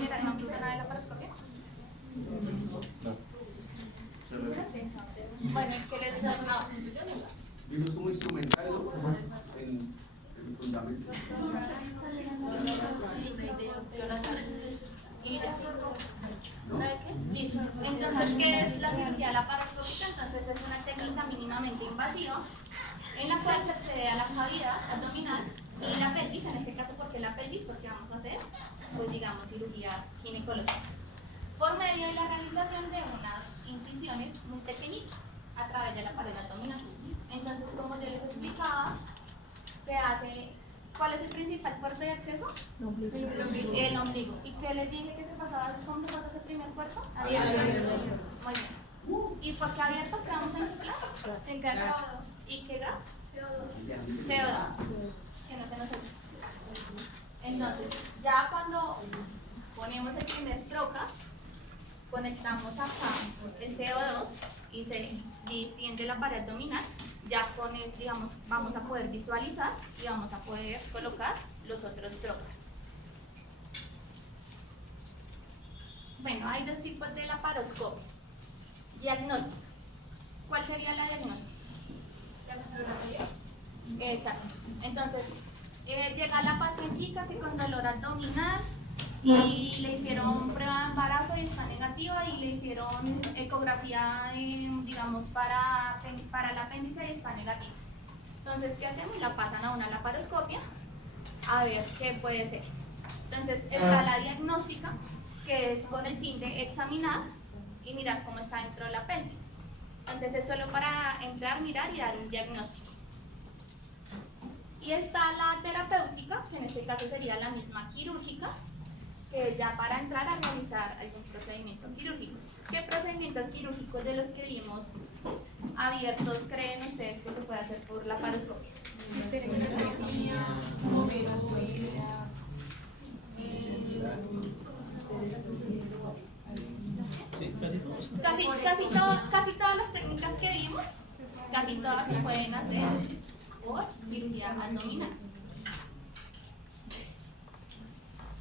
¿Usted no visto nada de laparoscopia? Bueno, ¿qué les doy? Vimos como instrumental en el fundamento. Listo. Entonces, ¿qué es la cirugía laparoscópica? Entonces, es una técnica mínimamente invasiva en la cual se accede a la cavidad abdominal y la pelvis, en este caso, ¿por qué la pelvis? Porque vamos a hacer, pues digamos, cirugías ginecológicas por medio de la realización de unas incisiones muy pequeñitas a través de la pared abdominal. Entonces, como yo les explicaba, se hace, ¿cuál es el principal puerto de acceso? El ombligo. ¿Y qué les dije que se pasaba? ¿Cómo se pasa ese primer puerto? Abierto. Muy bien. ¿Y por qué abierto? ¿Qué vamos a insuflar? En gas. ¿Y qué gas? CO2. Que no se nos olvide. Entonces, ya cuando ponemos el primer troca, conectamos acá el CO2 y se distiende la pared abdominal. Ya con eso, digamos, vamos a poder visualizar y vamos a poder colocar los otros trocas. Bueno, hay dos tipos de laparoscopia. Diagnóstico. ¿Cuál sería la diagnóstica? Exacto. Entonces, llega la pacientica que con dolor abdominal y le hicieron prueba de embarazo y está negativa y le hicieron ecografía, digamos, para el apéndice y está negativa. Entonces, ¿qué hacemos? La pasan a una laparoscopia a ver qué puede ser. Entonces, está la diagnóstica, que es con el fin de examinar y mirar cómo está dentro de la pelvis. Entonces, es solo para entrar, mirar y dar un diagnóstico. Y está la terapéutica, que en este caso sería la misma quirúrgica, que ya para entrar a realizar algún procedimiento quirúrgico. ¿Qué procedimientos quirúrgicos de los que vimos abiertos creen ustedes que se puede hacer por laparoscopia? Esterectomía, operoidea, Casi todas las técnicas que vimos, casi todas se pueden hacer por cirugía abdominal.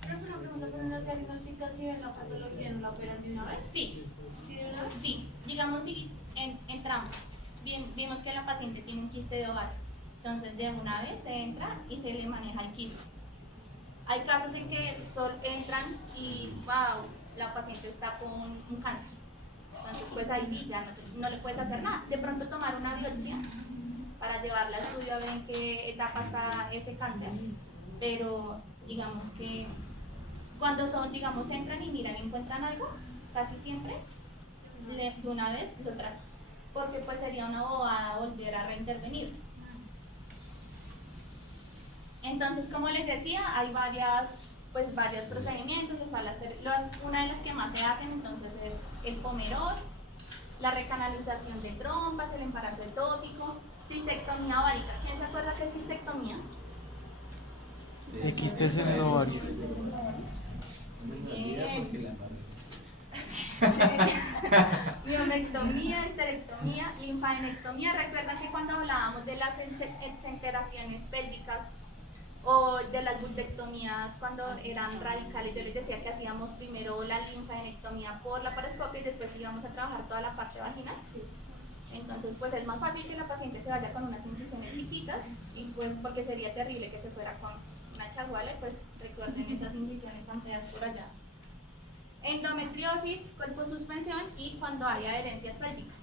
Una pregunta, ¿pero en la diagnóstica si ven la patología no la operan de una vez? Sí, ¿Sí de una vez? sí. Digamos si entramos, vimos que la paciente tiene un quiste de ovario, entonces de una vez se entra y se le maneja el quiste. Hay casos en que entran y wow, la paciente está con un cáncer. Entonces pues ahí sí ya no le puedes hacer nada. De pronto tomar una biopsia para llevarla al estudio a ver en qué etapa está ese cáncer. Pero digamos que cuando digamos, entran y miran y encuentran algo, casi siempre de una vez lo tratan. Porque pues sería una bobada volver a reintervenir. Entonces, como les decía, hay varios procedimientos. Una de las que más se hacen entonces es el pomerol, la recanalización de trompas, el embarazo ectópico, cistectomía ovárica. ¿Quién se acuerda qué es cistectomía? Quistes en el ovario. Muy bien. Miomectomía, histerectomía, linfadenectomía. Recuerda que cuando hablábamos de las exenteraciones pélvicas o de las vulvectomías cuando eran radicales, yo les decía que hacíamos primero la linfadenectomía por laparoscopia y después íbamos a trabajar toda la parte vaginal. Entonces pues es más fácil que la paciente se vaya con unas incisiones chiquitas y pues porque sería terrible que se fuera con una chaguala, pues recuerden esas incisiones tan feas por allá. Endometriosis, cuerpo suspensión y cuando hay adherencias pélvicas.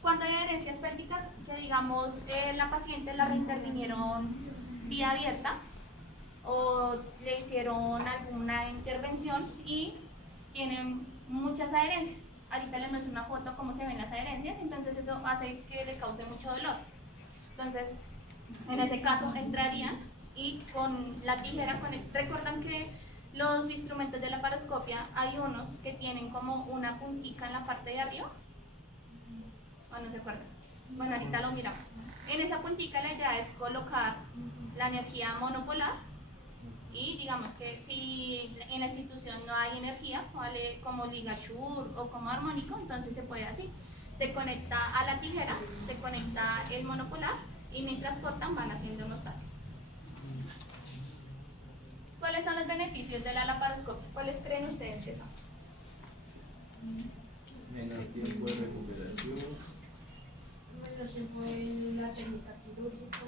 Cuando hay adherencias pélvicas, que digamos la paciente la reintervinieron vía abierta o le hicieron alguna intervención y tienen muchas adherencias. Ahorita les muestro una foto cómo se ven las adherencias, entonces eso hace que le cause mucho dolor. Entonces, en ese caso entrarían y con la tijera, recuerdan que los instrumentos de laparoscopia hay unos que tienen como una puntica en la parte de arriba, ¿o no se acuerdan? Bueno, ahorita lo miramos. En esa puntica la idea es colocar la energía monopolar y digamos que si en la institución no hay energía, como ligachur o como armónico, entonces se puede así. Se conecta a la tijera, se conecta el monopolar y mientras cortan van haciendo hemostasia. ¿cuáles son los beneficios de la laparoscopia? ¿Cuáles creen ustedes que son? Menor tiempo de recuperación. Bueno, se fue la técnica quirúrgica.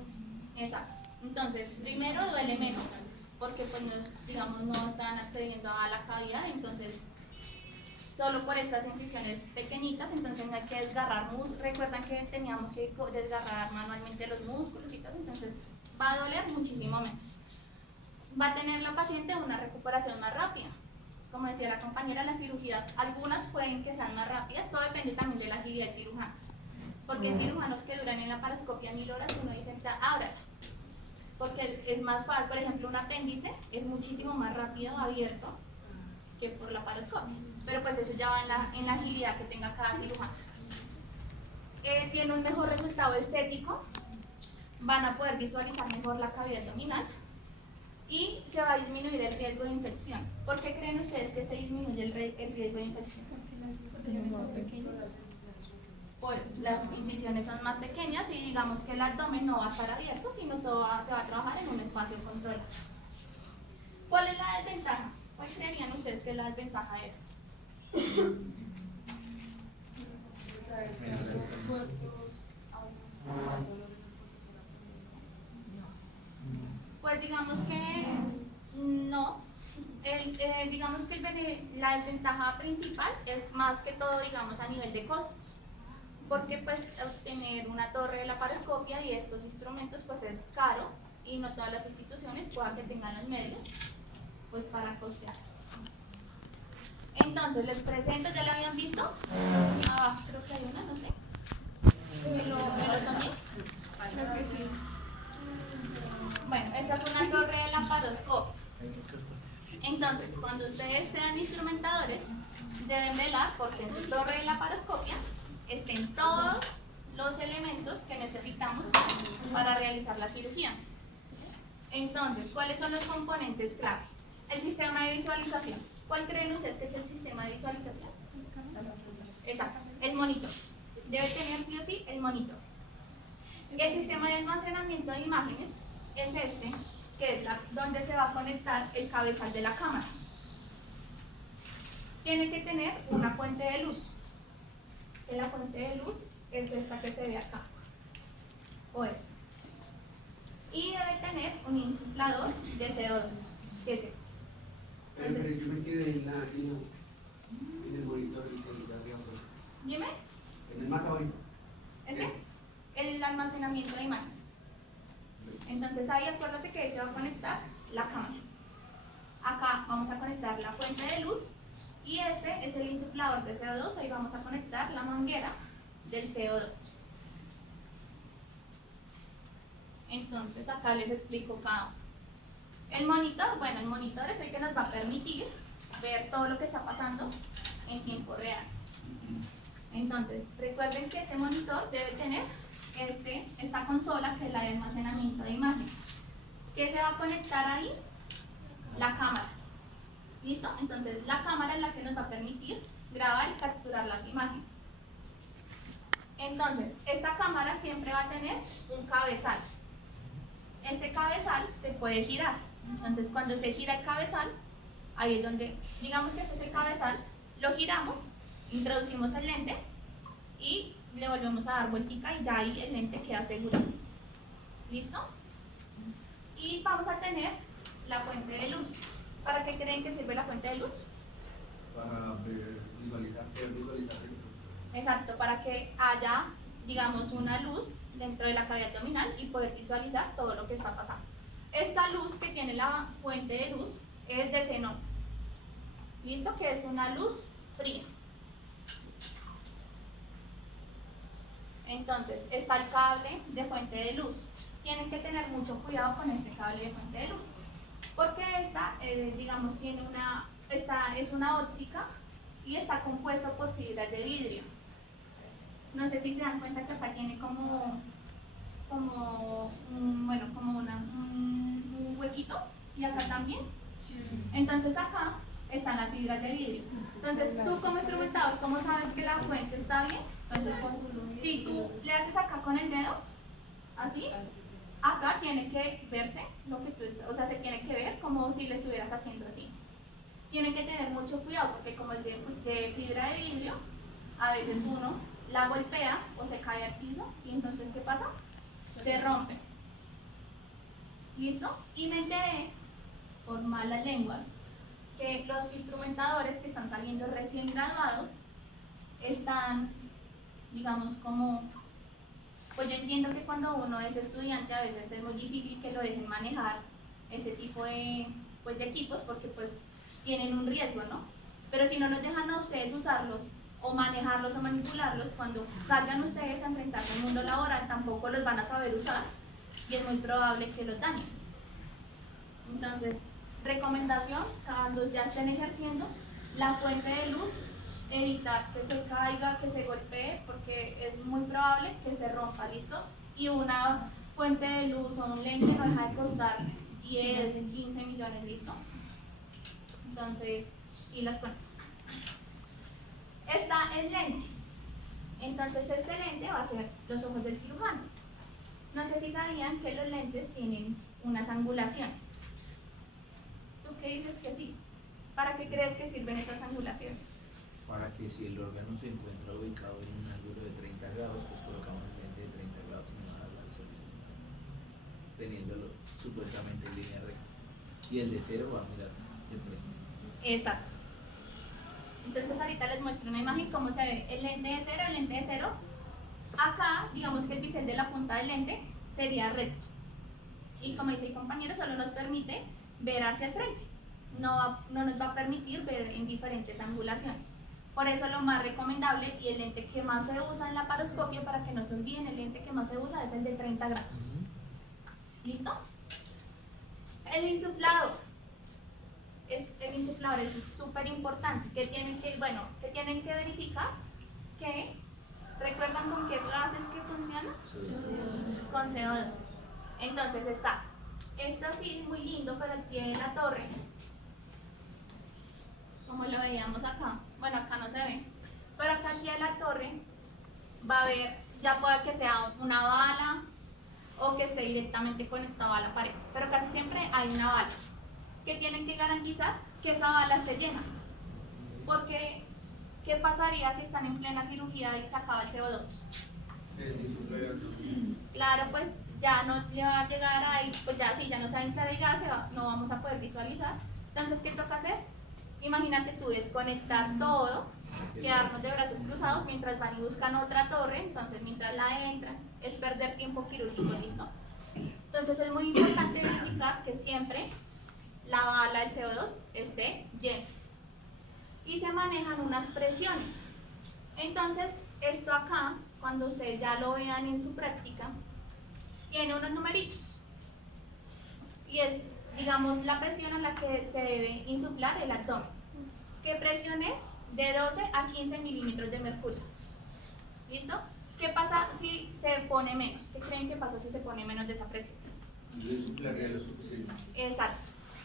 Exacto. Entonces, primero duele menos, porque pues no, digamos no están accediendo a la cavidad, entonces solo por estas incisiones pequeñitas, entonces no hay que desgarrar músculos. Recuerdan que teníamos que desgarrar manualmente los músculos y todo, entonces va a doler muchísimo menos. Va a tener la paciente una recuperación más rápida. Como decía la compañera, las cirugías, algunas pueden que sean más rápidas, todo depende también de la agilidad del cirujano. Porque hay cirujanos que duran en la laparoscopia 1000 horas y uno dice, ábrala. Porque es más fácil, por ejemplo, un apéndice es muchísimo más rápido abierto que por la laparoscopia. Pero pues eso ya va en la agilidad que tenga cada cirujano. Tiene un mejor resultado estético, van a poder visualizar mejor la cavidad abdominal y se va a disminuir el riesgo de infección. ¿Por qué creen ustedes que se disminuye el riesgo de infección? Pues las incisiones son más pequeñas y digamos que el abdomen no va a estar abierto, sino todo se va a trabajar en un espacio controlado. ¿Cuál es la desventaja? ¿Cuál creerían ustedes que es la desventaja de esto? Pues digamos que no. Digamos que la desventaja principal es más que todo, digamos, a nivel de costos. Porque pues obtener una torre de laparoscopia y estos instrumentos pues es caro y no todas las instituciones puedan que tengan los medios pues para costearlos. Entonces les presento, ¿ya lo habían visto? Creo que hay una, no sé. ¿Me lo soñé? Bueno, esta es una torre de laparoscopia. Entonces, cuando ustedes sean instrumentadores, deben velar porque en su torre de laparoscopia estén todos los elementos que necesitamos para realizar la cirugía. Entonces, ¿cuáles son los componentes clave? El sistema de visualización. ¿Cuál creen ustedes que es el sistema de visualización? Exacto, el monitor. Debe tener sí o sí el monitor. El sistema de almacenamiento de imágenes es este, que es donde se va a conectar el cabezal de la cámara. Tiene que tener una fuente de luz. La fuente de luz es esta que se ve acá, o esta. Y debe tener un insuflador de CO2, que es este. Pero yo me quedé en el monitor que está arriba. Dime, En el más abajo. ¿este? El almacenamiento de imágenes. Entonces ahí acuérdate que ahí se va a conectar la cámara. Acá vamos a conectar la fuente de luz y este es el insuflador de CO2, ahí vamos a conectar la manguera del CO2. Entonces acá les explico cada uno. El monitor, bueno, el monitor es el que nos va a permitir ver todo lo que está pasando en tiempo real. Entonces, recuerden que este monitor debe tener esta consola que es la de almacenamiento de imágenes. ¿Qué se va a conectar ahí? La cámara. ¿Listo? Entonces, la cámara es la que nos va a permitir grabar y capturar las imágenes. Entonces, esta cámara siempre va a tener un cabezal. Este cabezal se puede girar. Entonces, cuando se gira el cabezal, ahí es donde, digamos que este es el cabezal, lo giramos, introducimos el lente y le volvemos a dar vueltica y ya ahí el lente queda asegurado. ¿Listo? Y vamos a tener la fuente de luz. ¿Para qué creen que sirve la fuente de luz? Para visualizar. Exacto, para que haya, digamos, una luz dentro de la cavidad abdominal y poder visualizar todo lo que está pasando. Esta luz que tiene la fuente de luz es de xenón. ¿Listo? Que es una luz fría. Entonces, está el cable de fuente de luz. Tienen que tener mucho cuidado con este cable de fuente de luz. Porque esta, digamos, es una óptica y está compuesto por fibras de vidrio. No sé si se dan cuenta que acá tiene como un huequito y acá también. Entonces acá están las fibras de vidrio. Entonces tú como instrumentador, ¿cómo sabes que la fuente está bien? Entonces si tú le haces acá con el dedo, así, acá tiene que verse lo que tú estás, o sea, se tiene que ver como si le estuvieras haciendo así. Tienen que tener mucho cuidado porque como es de fibra de vidrio, a veces uno la golpea o se cae al piso y entonces ¿qué pasa? Se rompe. ¿Listo? Y me enteré, por malas lenguas, que los instrumentadores que están saliendo recién graduados están, digamos, como, pues yo entiendo que cuando uno es estudiante a veces es muy difícil que lo dejen manejar ese tipo de, pues, de equipos porque pues tienen un riesgo, ¿no? Pero si no los dejan a ustedes usarlos o manejarlos o manipularlos, cuando salgan ustedes a enfrentarse al mundo laboral tampoco los van a saber usar y es muy probable que los dañen. Entonces, recomendación, cuando ya estén ejerciendo, la fuente de luz, evitar que se caiga, que se golpee, porque es muy probable que se rompa, ¿listo? Y una fuente de luz o un lente no deja de costar 10, 15 millones, ¿listo? Entonces, y las cuentas. Está el lente. Entonces, este lente va a ser los ojos del cirujano. No sé si sabían que los lentes tienen unas angulaciones. ¿Tú qué dices que sí? ¿Para qué crees que sirven esas angulaciones? Para que si el órgano se encuentra ubicado en un ángulo de 30 grados, pues colocamos un lente de 30 grados y no va a dar la visualización, teniéndolo supuestamente en línea recta. Y el de cero va a mirar de frente. Exacto. Entonces ahorita les muestro una imagen cómo se ve el lente de cero, el lente de cero. Acá, digamos que el bisel de la punta del lente sería recto. Y como dice el compañero, solo nos permite ver hacia el frente. No nos va a permitir ver en diferentes angulaciones. Por eso lo más recomendable y el lente que más se usa en la laparoscopia, para que no se olviden, el lente que más se usa es el de 30 grados. ¿Listo? El insuflador. El insuflador es súper importante. ¿Qué tienen que verificar? Que ¿recuerdan con qué gases que funciona? Con CO2. Entonces está, esto sí es muy lindo, pero el pie de la torre, como lo veíamos acá, bueno acá no se ve, pero acá al pie de la torre va a haber, ya puede que sea una bala o que esté directamente conectado a la pared, pero casi siempre hay una bala. Que tienen que garantizar que esa bala esté llena, porque ¿qué pasaría si están en plena cirugía y se acaba el CO2? Claro, pues ya no le va a llegar ahí, pues ya si ya no se va a inflar el gas, no vamos a poder visualizar. Entonces, ¿qué toca hacer? Imagínate tú desconectar todo, quedarnos de brazos cruzados mientras van y buscan otra torre, entonces mientras la entran, es perder tiempo quirúrgico, ¿listo? Entonces es muy importante verificar que siempre la bala del CO2 esté llena. Y se manejan unas presiones. Entonces, esto acá, cuando ustedes ya lo vean en su práctica, tiene unos numeritos. Y es, digamos, la presión a la que se debe insuflar el abdomen. ¿Qué presión es? De 12 a 15 milímetros de mercurio. ¿Listo? ¿Qué pasa si se pone menos? ¿Qué creen que pasa si se pone menos de esa presión? No insuflaría lo suficiente. Exacto.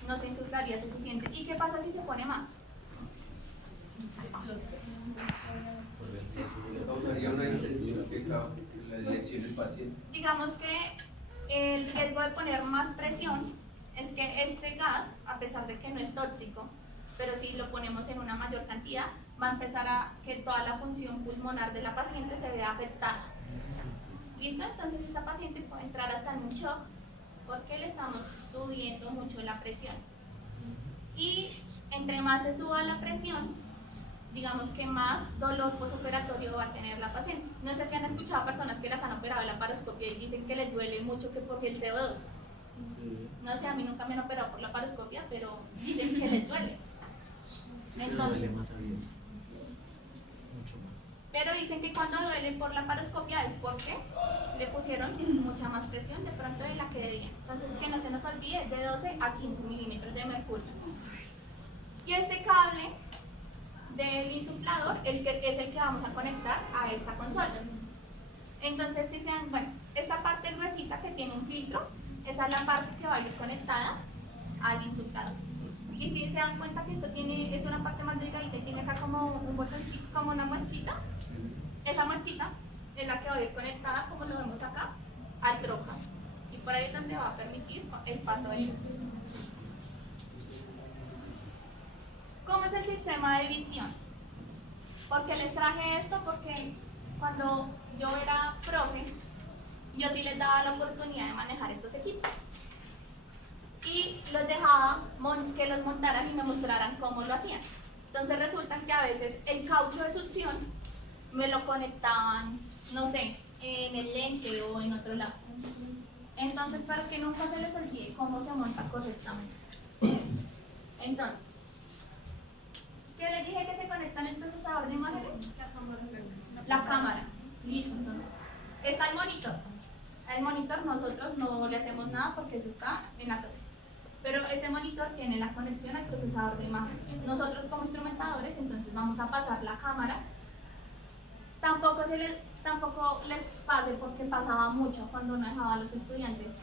No se insuflaría suficiente. ¿Y qué pasa si se pone más? Causaría una distensión que la lesión del paciente. Digamos que el riesgo de poner más presión es que este gas, a pesar de que no es tóxico, pero si lo ponemos en una mayor cantidad, va a empezar a que toda la función pulmonar de la paciente se vea afectada. ¿Listo? Entonces esta paciente puede entrar hasta en un shock porque le estamos subiendo mucho la presión. Y entre más se suba la presión, digamos que más dolor postoperatorio va a tener la paciente. No sé si han escuchado a personas que las han operado de la laparoscopia y dicen que les duele mucho que porque el CO2. No sé, a mí nunca me han operado por la laparoscopia, pero dicen que les duele. Entonces, pero dicen que cuando duele por la laparoscopia es porque le pusieron mucha más presión de pronto de la que debía. Entonces, que no se nos olvide, de 12 a 15 milímetros de mercurio. Y este cable del insuflador es el que vamos a conectar a esta consola. Entonces, si se dan, bueno, esta parte gruesita que tiene un filtro, esa es la parte que va a ir conectada al insuflador. Y si se dan cuenta que esto es una parte más delgadita y tiene acá como un botoncito, como una muesquita, esa muesquita es la que va a ir conectada, como lo vemos acá, al troca. Y por ahí es donde va a permitir el paso de luz. ¿Cómo es el sistema de visión? ¿Por qué les traje esto? Porque cuando yo era profe, yo sí les daba la oportunidad de manejar estos equipos. Y los dejaba que los montaran y me mostraran cómo lo hacían. Entonces resulta que a veces el caucho de succión me lo conectaban, no sé, en el lente o en otro lado. Entonces, para que nunca se les olvide cómo se monta correctamente. Entonces, ¿qué les dije que se conecta en el procesador de imágenes? La cámara. Listo, entonces. Está el monitor. Al monitor nosotros no le hacemos nada porque eso está en la torre. Pero ese monitor tiene la conexión al procesador de imágenes. Nosotros como instrumentadores, entonces vamos a pasar la cámara. Tampoco les pase porque pasaba mucho cuando uno dejaba a los estudiantes.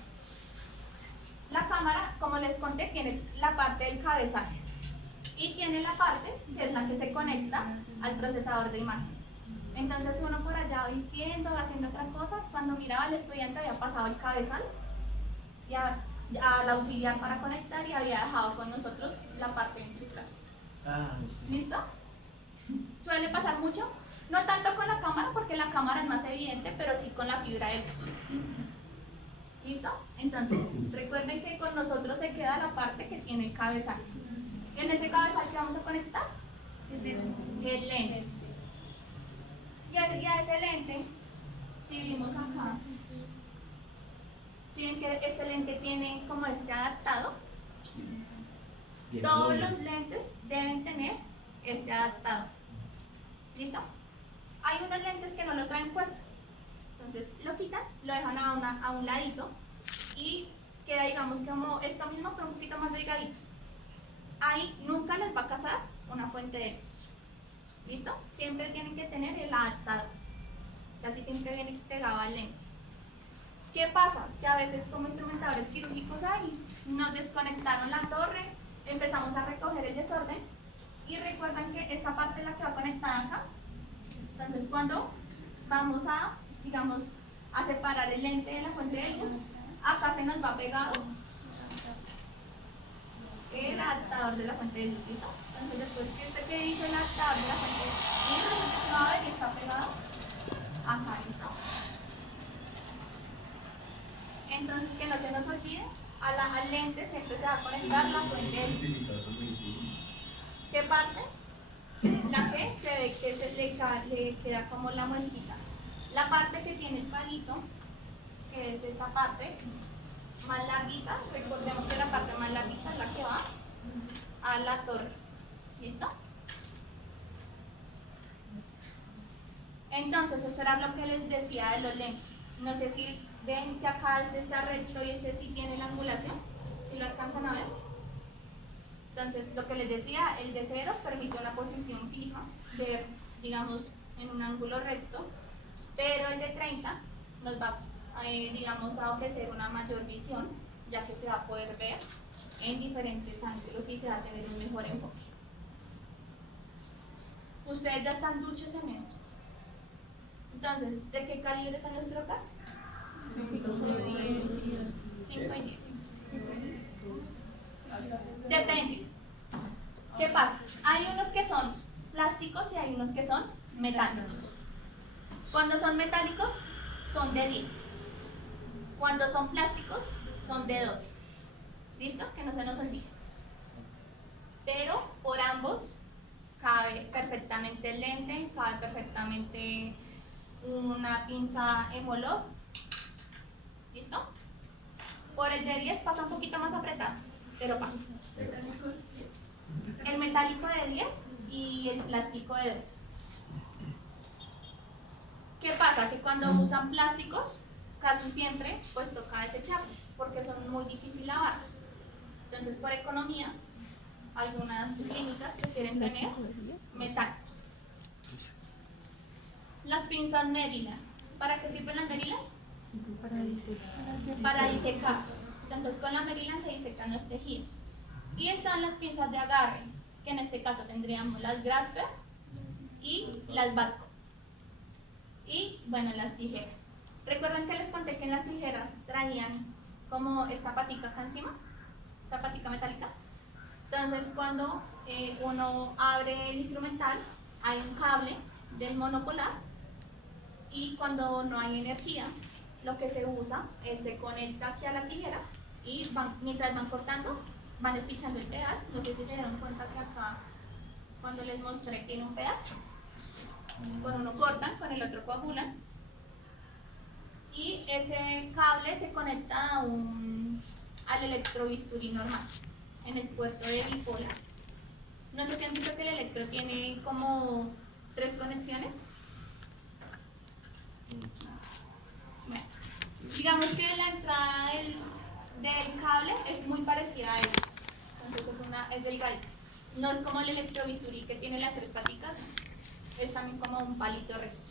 La cámara, como les conté, tiene la parte del cabezal y tiene la parte que es la que se conecta al procesador de imágenes. Entonces uno por allá vistiendo, haciendo otra cosa, cuando miraba al estudiante había pasado el cabezal y al auxiliar para conectar y había dejado con nosotros la parte de enchuflar. ¿Listo? Suele pasar mucho, no tanto con la cámara porque la cámara es más evidente, pero sí con la fibra de luz. ¿Listo? Entonces, recuerden que con nosotros se queda la parte que tiene el cabezal. ¿En ese cabezal qué vamos a conectar? El lente. Y a ese lente, si vimos acá, si ven que este lente tiene como este adaptado, todos los lentes deben tener este adaptado. ¿Listo? Hay unos lentes que no lo traen puesto. Entonces lo quitan, lo dejan a un ladito y queda, digamos, como esto mismo, pero un poquito más delgadito. Ahí nunca les va a casar una fuente de luz. ¿Listo? Siempre tienen que tener el adaptador. Casi siempre viene pegado al lente. ¿Qué pasa? Que a veces como instrumentadores quirúrgicos ahí nos desconectaron la torre, empezamos a recoger el desorden y recuerdan que esta parte es la que va conectada acá. Entonces cuando vamos a, digamos, a separar el lente de la fuente de luz, acá se nos va pegado el adaptador de la fuente de luz. ¿Listo? Entonces después que usted que dice el adaptador de la fuente de luz, va a ver que está pegado acá. ¿Listo? Entonces que no se nos olvide, al lente siempre se va a conectar la fuente de luz. ¿Qué parte? La que se ve que le queda como la muesquita. La parte que tiene el palito, que es esta parte más larguita, recordemos que la parte más larguita es la que va a la torre. ¿Listo? Entonces, esto era lo que les decía de los lentes. No sé si ven que acá este está recto y este sí tiene la angulación. ¿Sí lo alcanzan a ver? Entonces, lo que les decía, el de 0 permite una posición fija, ver, digamos, en un ángulo recto, pero el de 30 nos va, digamos, a ofrecer una mayor visión, ya que se va a poder ver en diferentes ángulos y se va a tener un mejor enfoque. Ustedes ya están duchos en esto. Entonces, ¿de qué calibre es nuestro gas? 5 y 10. Depende. ¿Qué pasa? Hay unos que son plásticos y hay unos que son metálicos. Cuando son metálicos, son de 10. Cuando son plásticos, son de 12. ¿Listo? Que no se nos olvide. Pero por ambos cabe perfectamente el lente, cabe perfectamente una pinza Emolog. ¿Listo? Por el de 10 pasa un poquito más apretado, pero pasa. El metálico de 10 y el plástico de 12. ¿Qué pasa? Que cuando usan plásticos, casi siempre pues toca desecharlos, porque son muy difíciles lavarlos. Entonces, por economía, algunas clínicas prefieren tener metálicos. Las pinzas Maryland. ¿Para qué sirven las Maryland? Para disecar. Entonces, con la Maryland se disecan los tejidos. Y están las pinzas de agarre, que en este caso tendríamos las Grasper y las Batco. Y, bueno, las tijeras. Recuerden que les conté que en las tijeras traían como esta patica acá encima, esta patica metálica. Entonces cuando uno abre el instrumental, hay un cable del monopolar y cuando no hay energía, lo que se usa es se conecta aquí a la tijera y mientras van cortando, van despichando el pedal. No sé si se dieron cuenta que acá, cuando les mostré, tiene un pedal. Con uno cortan, con el otro coagulan. Y ese cable se conecta al electrobisturí normal, en el puerto de bipolar. No sé si han visto que el electro tiene como 3 conexiones. Bueno, digamos que la entrada del cable es muy parecida a esta. Entonces es delgadita. No es como el electrobisturí que tiene las 3 paticas, no. Es también como un palito recto.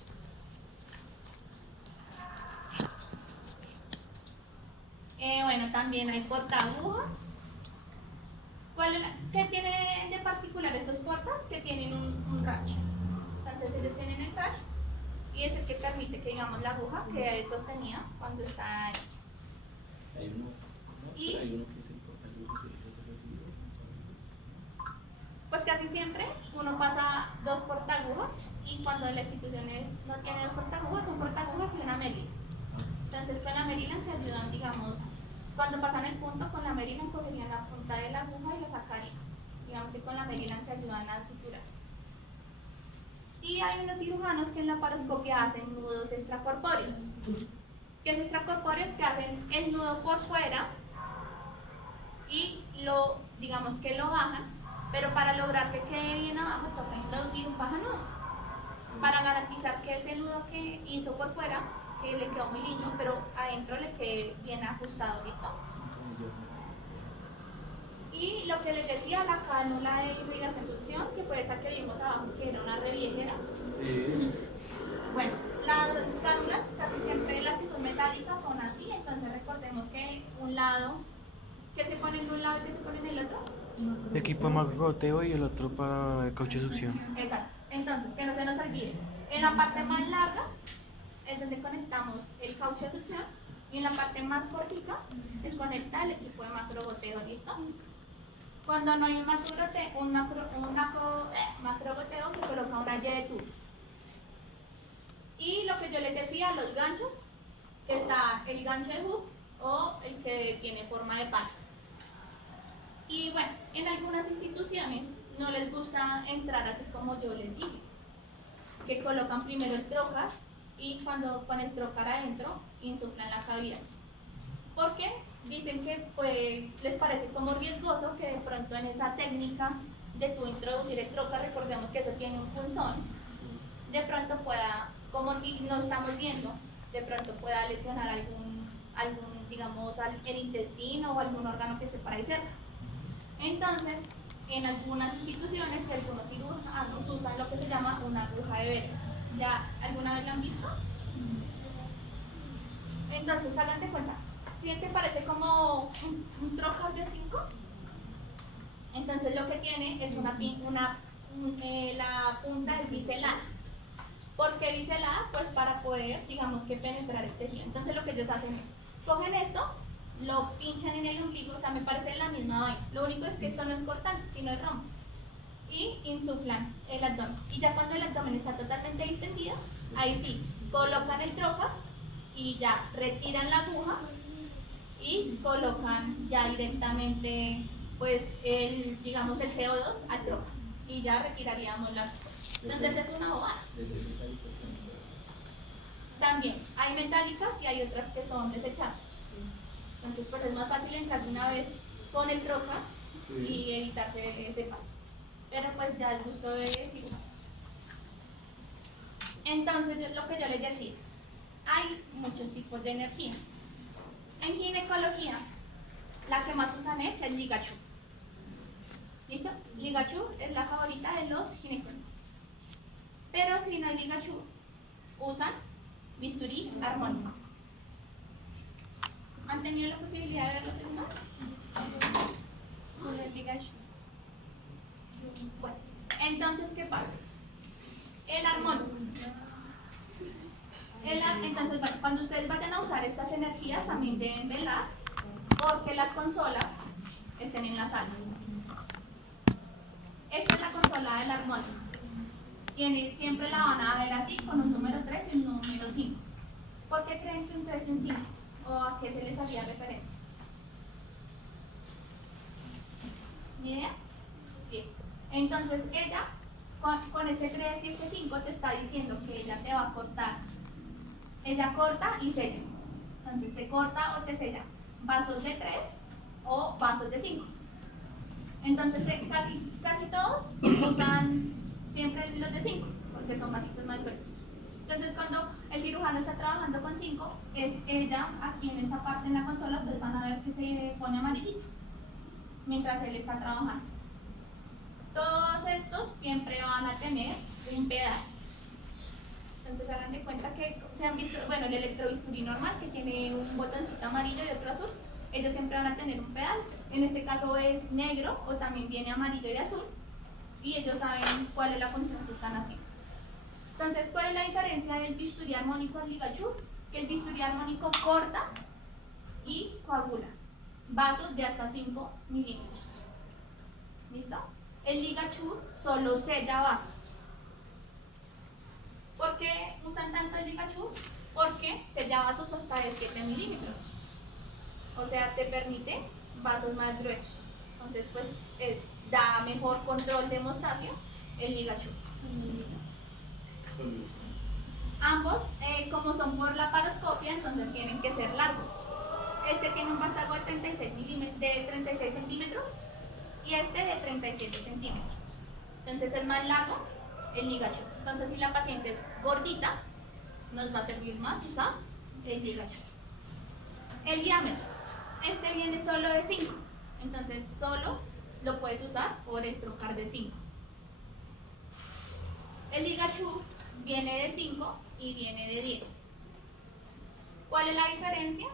Bueno, también hay portaagujas. ¿Qué tiene de particular estos portas? Que tienen un rash. Entonces ellos tienen el rash y es el que permite que, digamos, la aguja quede sostenida cuando está ahí. Hay uno, no sé, Y hay uno que es importante que se recibido. pues casi siempre uno pasa 2 portaagujas y cuando la institución no tiene 2 portaagujas, un portaagujas y una Maryland. Entonces con la Maryland se ayudan, digamos, cuando pasan el punto, con la Maryland cogerían la punta de la aguja y la sacarían. Digamos que con la Maryland se ayudan a suturar. Y hay unos cirujanos que en la laparoscopia hacen nudos extracorpóreos. ¿Qué es extracorpóreos? Que hacen el nudo por fuera y digamos que lo bajan, pero para lograr que quede bien abajo toca introducir un bajanudos para garantizar que ese nudo que hizo por fuera, que le quedó muy lindo, pero adentro le quede bien ajustado, ¿listo? Y lo que les decía, la cánula de irrigación-succión, que fue esa que vimos abajo, que era una reviejera. Sí. Bueno, las cánulas, casi siempre las que son metálicas, son así, entonces recordemos que un lado, que se pone en un lado y que se pone en el otro. Equipo más goteo y el otro para caucho de succión. Exacto, entonces que no se nos olvide, en la parte más larga es donde conectamos el caucho de succión y en la parte más cortica se conecta el equipo de macrogoteo, ¿listo? Cuando no hay un macrogoteo, se coloca una Y de tubo. Y lo que yo les decía, los ganchos, está el gancho de hook o el que tiene forma de pala. Y bueno, en algunas instituciones no les gusta entrar así como yo les dije, que colocan primero el trocar y cuando con el trocar adentro insuflan la cavidad. ¿Por qué? Dicen que pues, les parece como riesgoso que de pronto en esa técnica de tú introducir el trocar, recordemos que eso tiene un punzón, de pronto pueda, como y no estamos viendo, de pronto pueda lesionar algún digamos, el intestino o algún órgano que esté por ahí cerca. Entonces, en algunas instituciones y algunos cirujanos usan lo que se llama una aguja de veras. ¿Ya alguna vez la han visto? Entonces, hagan de cuenta, si te parece como un trocar de 5, entonces lo que tiene es la punta es biselada. ¿Por qué biselada? Pues para poder, digamos que penetrar el tejido. Entonces lo que ellos hacen es, cogen esto, lo pinchan en el ombligo, o sea, me parece la misma vaina. Lo único es que esto no es cortante, sino es rombo. Y insuflan el abdomen. Y ya cuando el abdomen está totalmente distendido, ahí sí, colocan el trocar y ya retiran la aguja y colocan ya directamente, pues, digamos, el CO2 al trocar. Y ya retiraríamos la aguja. Entonces es una bobada. También hay metálicas y hay otras que son desechables. Entonces pues es más fácil entrar de una vez con el trocar y evitarse ese paso. Pero pues ya el gusto de decir. Entonces lo que yo les decía, hay muchos tipos de energía. En ginecología, la que más usan es el ligachú. ¿Listo? Ligachú es la favorita de los ginecólogos. Pero si no hay ligachú, usan bisturí armónico. ¿Han tenido la posibilidad de verlos en más? Con el ligachú. Bueno, entonces, ¿qué pasa? El armónico. Entonces, bueno, cuando ustedes vayan a usar estas energías, también deben velar o que las consolas estén en la sala. Esta es la consola del armónico. Siempre la van a ver así, con un número 3 y un número 5. ¿Por qué creen que un 3 y un 5? ¿O a qué se les hacía referencia? ¿Ni idea? Listo. Entonces ella, con este 3 y este 5, te está diciendo que ella te va a cortar. Ella corta y sella. Entonces te corta o te sella vasos de 3 o vasos de 5. Entonces casi todos usan siempre los de 5, porque son vasitos más gruesos. Entonces cuando el cirujano está trabajando con 5, es ella aquí en esta parte en la consola, ustedes van a ver que se pone amarillito mientras él está trabajando. Todos estos siempre van a tener un pedal. Entonces hagan de cuenta que se han visto, bueno, el electrobisturí normal que tiene un botoncito amarillo y otro azul, ellos siempre van a tener un pedal. En este caso es negro o también viene amarillo y azul, y ellos saben cuál es la función que están haciendo. Entonces, ¿cuál es la diferencia del bisturí armónico al ligature? Que el bisturí armónico corta y coagula vasos de hasta 5 milímetros. ¿Listo? El ligature solo sella vasos. ¿Por qué usan tanto el ligature? Porque sella vasos hasta de 7 milímetros. O sea, te permite vasos más gruesos. Entonces, pues, da mejor control de hemostasia el ligature. Ambos, como son por la paroscopia, entonces tienen que ser largos. Este tiene un vástago de 36 centímetros y este de 37 centímetros. Entonces es más largo el ligature. Entonces si la paciente es gordita, nos va a servir más usar el ligature. El diámetro. Este viene solo de 5. Entonces solo lo puedes usar por el trocar de 5. El ligature viene de 5 y viene de 10. ¿Cuál es la diferencia?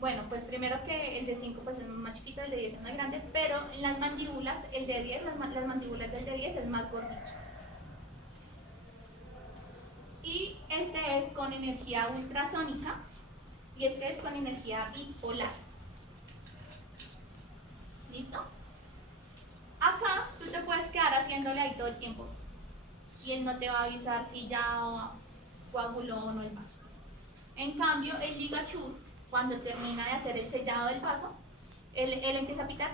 Bueno, pues primero que el de 5 pues es más chiquito, el de 10 es más grande, pero en las mandíbulas, el de 10, las mandíbulas del de 10 es más gordito. Y este es con energía ultrasónica y este es con energía bipolar. ¿Listo? Acá tú te puedes quedar haciéndole ahí todo el tiempo y él no te va a avisar si ya coaguló o no el vaso. En cambio, el ligature, cuando termina de hacer el sellado del vaso, él empieza a pitar.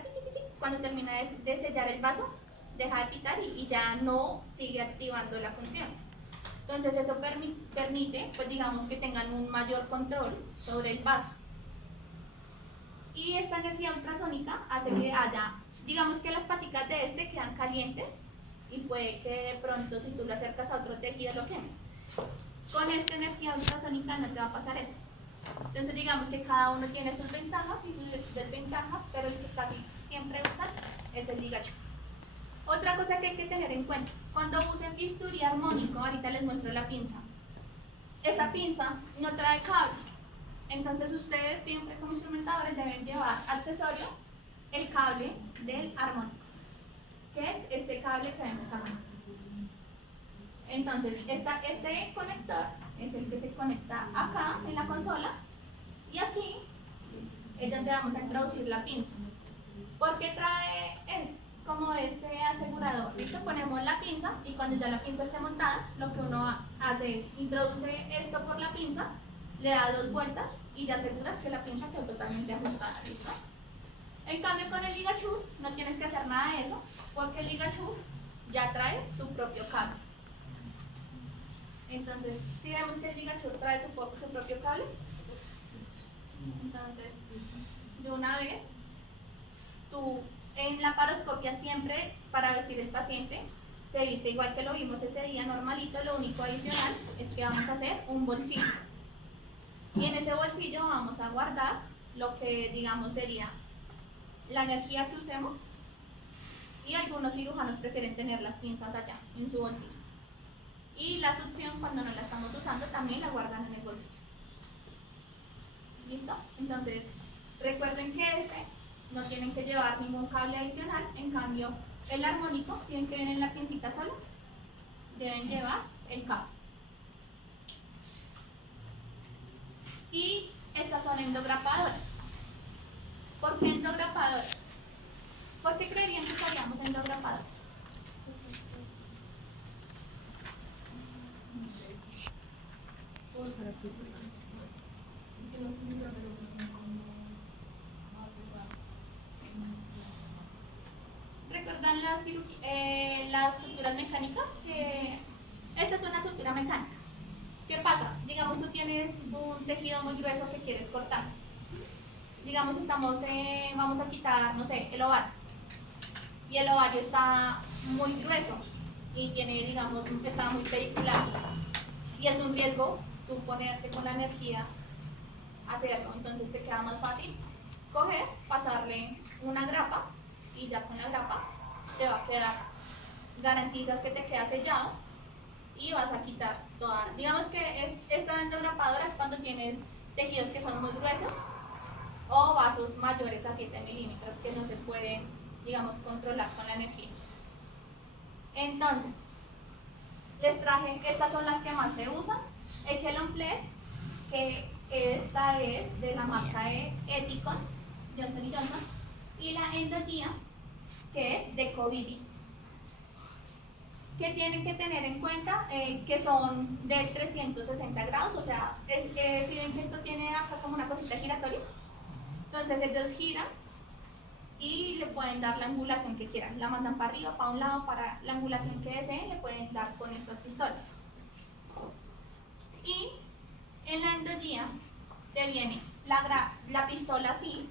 Cuando termina de sellar el vaso, deja de pitar y ya no sigue activando la función. Entonces eso permite, pues digamos, que tengan un mayor control sobre el vaso. Y esta energía ultrasónica hace que haya, digamos que las paticas de este quedan calientes y puede que de pronto si tú lo acercas a otro tejido lo quemes. Con esta energía ultrasónica no te va a pasar eso. Entonces digamos que cada uno tiene sus ventajas y sus desventajas, pero el que casi siempre usan es el ligature. Otra cosa que hay que tener en cuenta, cuando usen bisturí armónico, ahorita les muestro la pinza. Esta pinza no trae cable, entonces ustedes siempre como instrumentadores deben llevar accesorio el cable del armónico, que es este cable que vemos acá. Entonces, este conector es el que se conecta acá en la consola y aquí es donde vamos a introducir la pinza. ¿Por qué trae como este asegurador? ¿Listo? Ponemos la pinza y cuando ya la pinza esté montada, lo que uno hace es introduce esto por la pinza, le da 2 vueltas y ya aseguras que la pinza quedó totalmente ajustada. ¿Listo? En cambio, con el ligature no tienes que hacer nada de eso porque el ligature ya trae su propio cable. Entonces, si vemos que el ligature trae su propio cable, entonces, de una vez, tú en la paroscopia siempre, para decir el paciente, se viste igual que lo vimos ese día normalito, lo único adicional es que vamos a hacer un bolsillo. Y en ese bolsillo vamos a guardar lo que, digamos, sería la energía que usemos, y algunos cirujanos prefieren tener las pinzas allá, en su bolsillo. Y la succión, cuando no la estamos usando, también la guardan en el bolsillo. ¿Listo? Entonces, recuerden que no tienen que llevar ningún cable adicional. En cambio, el armónico, tienen que ver en la pincita sola, deben llevar el cable. Y estas son endograpadoras. que no sé si la resolución como ¿Recuerdan las suturas mecánicas? Que esta es una sutura mecánica. ¿Qué pasa? Digamos, tú tienes un tejido muy grueso que quieres cortar. Digamos, vamos a quitar, no sé, el ovario. Y el ovario está muy grueso y tiene, digamos, está muy pedicular. Y es un riesgo tú ponerte con la energía a hacerlo. Entonces te queda más fácil coger, pasarle una grapa y ya con la grapa te va a quedar, garantizas que te queda sellado y vas a quitar toda. Digamos que esta endograpadora es cuando tienes tejidos que son muy gruesos o vasos mayores a 7 milímetros que no se pueden, digamos, controlar con la energía. Entonces, les traje, estas son las que más se usan. Echelon Plus, que esta es de la marca de Ethicon, Johnson & Johnson, y la Endogia, que es de Covidien. ¿Qué tienen que tener en cuenta? Que son de 360 grados, o sea, si ven que esto tiene acá como una cosita giratoria, entonces ellos giran y le pueden dar la angulación que quieran, la mandan para arriba, para un lado, para la angulación que deseen, le pueden dar con estas pistolas. Y en la Endogia te viene la pistola así,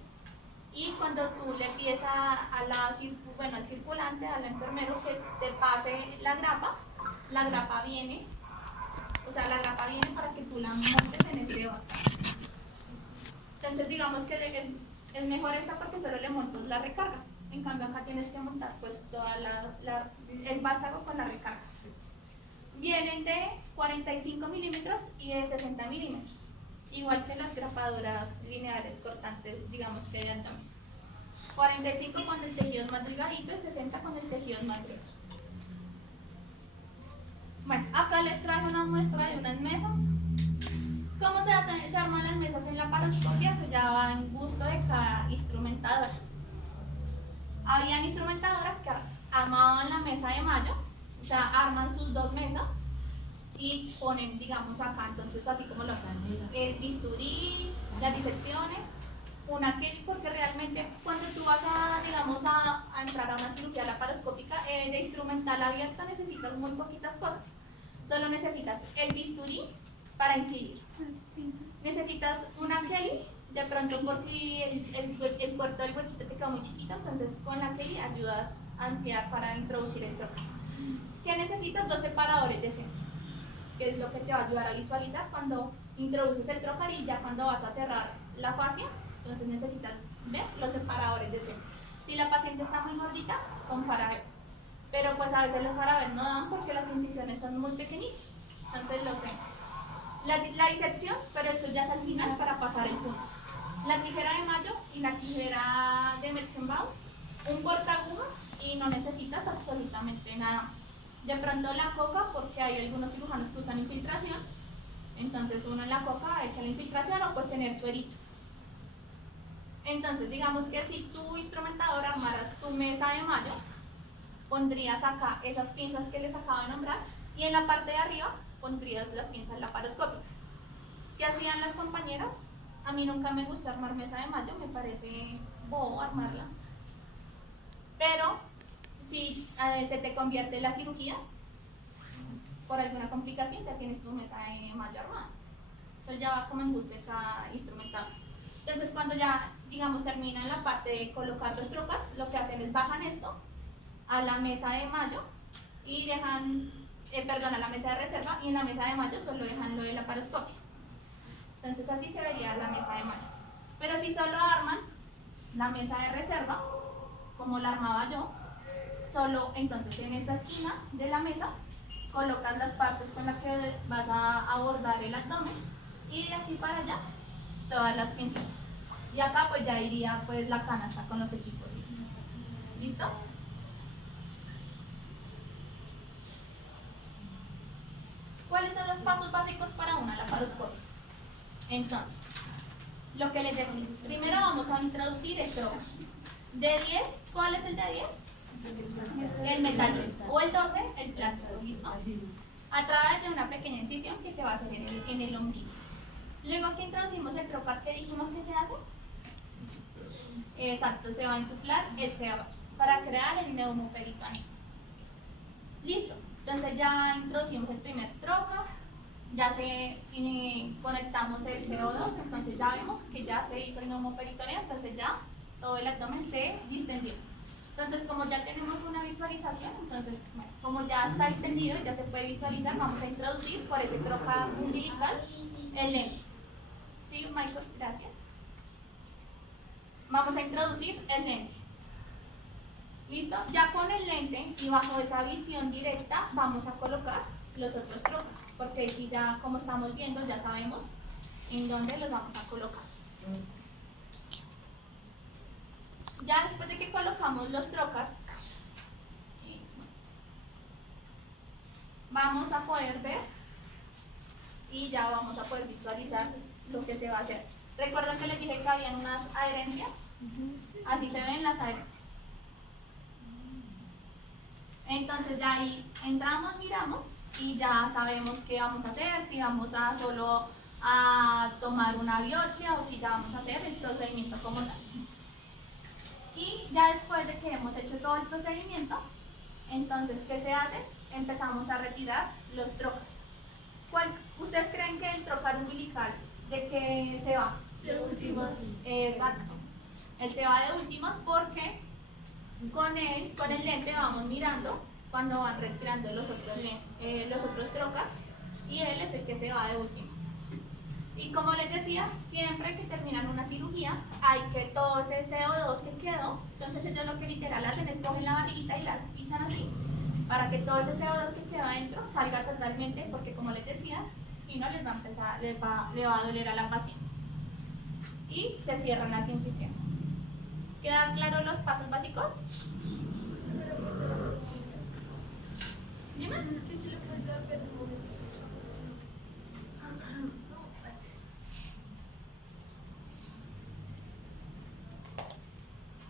y cuando tú le pides al circulante, al enfermero que te pase la grapa viene, o sea, la grapa viene para que tú la montes en este vástago. Entonces digamos que es mejor esta porque solo le montas la recarga. En cambio acá tienes que montar pues toda el vástago con la recarga. Vienen de 45 milímetros y de 60 milímetros. Igual que las grapadoras lineales cortantes, digamos que de abdomen. 45 cuando el tejido es más delgadito y 60 cuando el tejido es más grueso. Bueno, acá les traje una muestra de unas mesas. ¿Cómo se arman las mesas en la paroscopia? Eso ya va en gusto de cada instrumentadora. Habían instrumentadoras que armaban la mesa de Mayo, o sea, arman sus dos mesas y ponen, digamos, acá, entonces así como lo hacen, el bisturí, las disecciones, una Kelly, porque realmente cuando tú vas digamos, a entrar a una cirugía laparoscópica de instrumental abierta necesitas muy poquitas cosas. Solo necesitas el bisturí para incidir. Necesitas una Kelly, de pronto por si el puerto del huequito te queda muy chiquito, entonces con la Kelly ayudas a ampliar para introducir el trocar. ¿Qué necesitas? 2 separadores de seno, que es lo que te va a ayudar a visualizar cuando introduces el trocar y ya cuando vas a cerrar la fascia, entonces necesitas ver los separadores de seno. Si la paciente está muy gordita, con Farabel. Pero pues a veces los Farabel no dan porque las incisiones son muy pequeñitas, entonces los senos. La disección, pero eso ya es al final para pasar el punto. La tijera de Mayo y la tijera de Metzenbaum, un cortagujas y no necesitas absolutamente nada más. De pronto la coca, porque hay algunos cirujanos que usan infiltración, entonces uno en la coca echa la infiltración o puede tener suerito. Entonces digamos que si tu instrumentador armaras tu mesa de Mayo, pondrías acá esas pinzas que les acabo de nombrar y en la parte de arriba pondrías las pinzas laparoscópicas. ¿Qué hacían las compañeras? A mí nunca me gustó armar mesa de Mayo, me parece bobo armarla. Pero si se te convierte la cirugía, por alguna complicación ya tienes tu mesa de Mayo armada. Eso ya va como en gusto de cada instrumentador. Entonces cuando ya, digamos, terminan la parte de colocar los trocas, lo que hacen es bajan esto a la mesa de Mayo y dejan, a la mesa de reserva, y en la mesa de Mayo solo dejan lo de la laparoscopia. Entonces así se vería la mesa de Mayo. Pero si solo arman la mesa de reserva, como la armaba yo, solo entonces en esta esquina de la mesa colocas las partes con las que vas a abordar el abdomen y de aquí para allá todas las pincitas. Y acá pues ya iría pues la canasta con los equipos. ¿Listo? ¿Cuáles son los pasos básicos para una laparoscopia? Entonces, lo que les decía, primero vamos a introducir el trocar. De 10, ¿cuál es el de 10? El metal, o el 12, el plástico, ¿listo? A través de una pequeña incisión que se va a hacer en el ombligo. Luego que introducimos el trocar, ¿qué dijimos que se hace? Exacto, se va a insuflar el CO2 para crear el neumoperitoneo. Listo, entonces ya introducimos el primer trocar, ya conectamos el CO2, entonces ya vemos que ya se hizo el neumoperitoneo, entonces ya todo el abdomen se distendió. Entonces, como ya tenemos una visualización, entonces, bueno, como ya está extendido y ya se puede visualizar, vamos a introducir por ese trocar umbilical el lente. ¿Sí, Michael? Gracias. Vamos a introducir el lente. ¿Listo? Ya con el lente y bajo esa visión directa vamos a colocar los otros trocas, porque si ya, como estamos viendo, ya sabemos en dónde los vamos a colocar. Ya después de que colocamos los trocas, vamos a poder ver y ya vamos a poder visualizar lo que se va a hacer. ¿Recuerdan que les dije que habían unas adherencias? Así se ven las adherencias. Entonces ya ahí entramos, miramos y ya sabemos qué vamos a hacer, si vamos a solo a tomar una biopsia o si ya vamos a hacer el procedimiento como tal. Y ya después de que hemos hecho todo el procedimiento, entonces, ¿qué se hace? Empezamos a retirar los trocas. ¿Ustedes creen que el trocar umbilical de qué se va? De últimos. Exacto. Él se va de últimos porque con el lente vamos mirando cuando van retirando los otros trocas y él es el que se va de últimos. Y como les decía, siempre que terminan una cirugía, hay que todo ese CO2 que quedó, entonces ellos lo que literal hacen es cogen la barriguita y las pichan así, para que todo ese CO2 que queda adentro salga totalmente, porque como les decía, y no les va a empezar, le va a doler a la paciente. Y se cierran las incisiones. ¿Quedan claros los pasos básicos? Dime.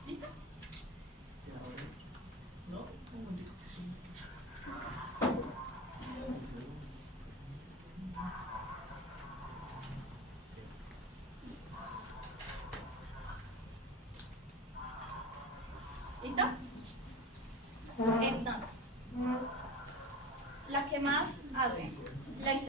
¿Listo? No, un momentico. ¿Listo? Entonces, la que más hace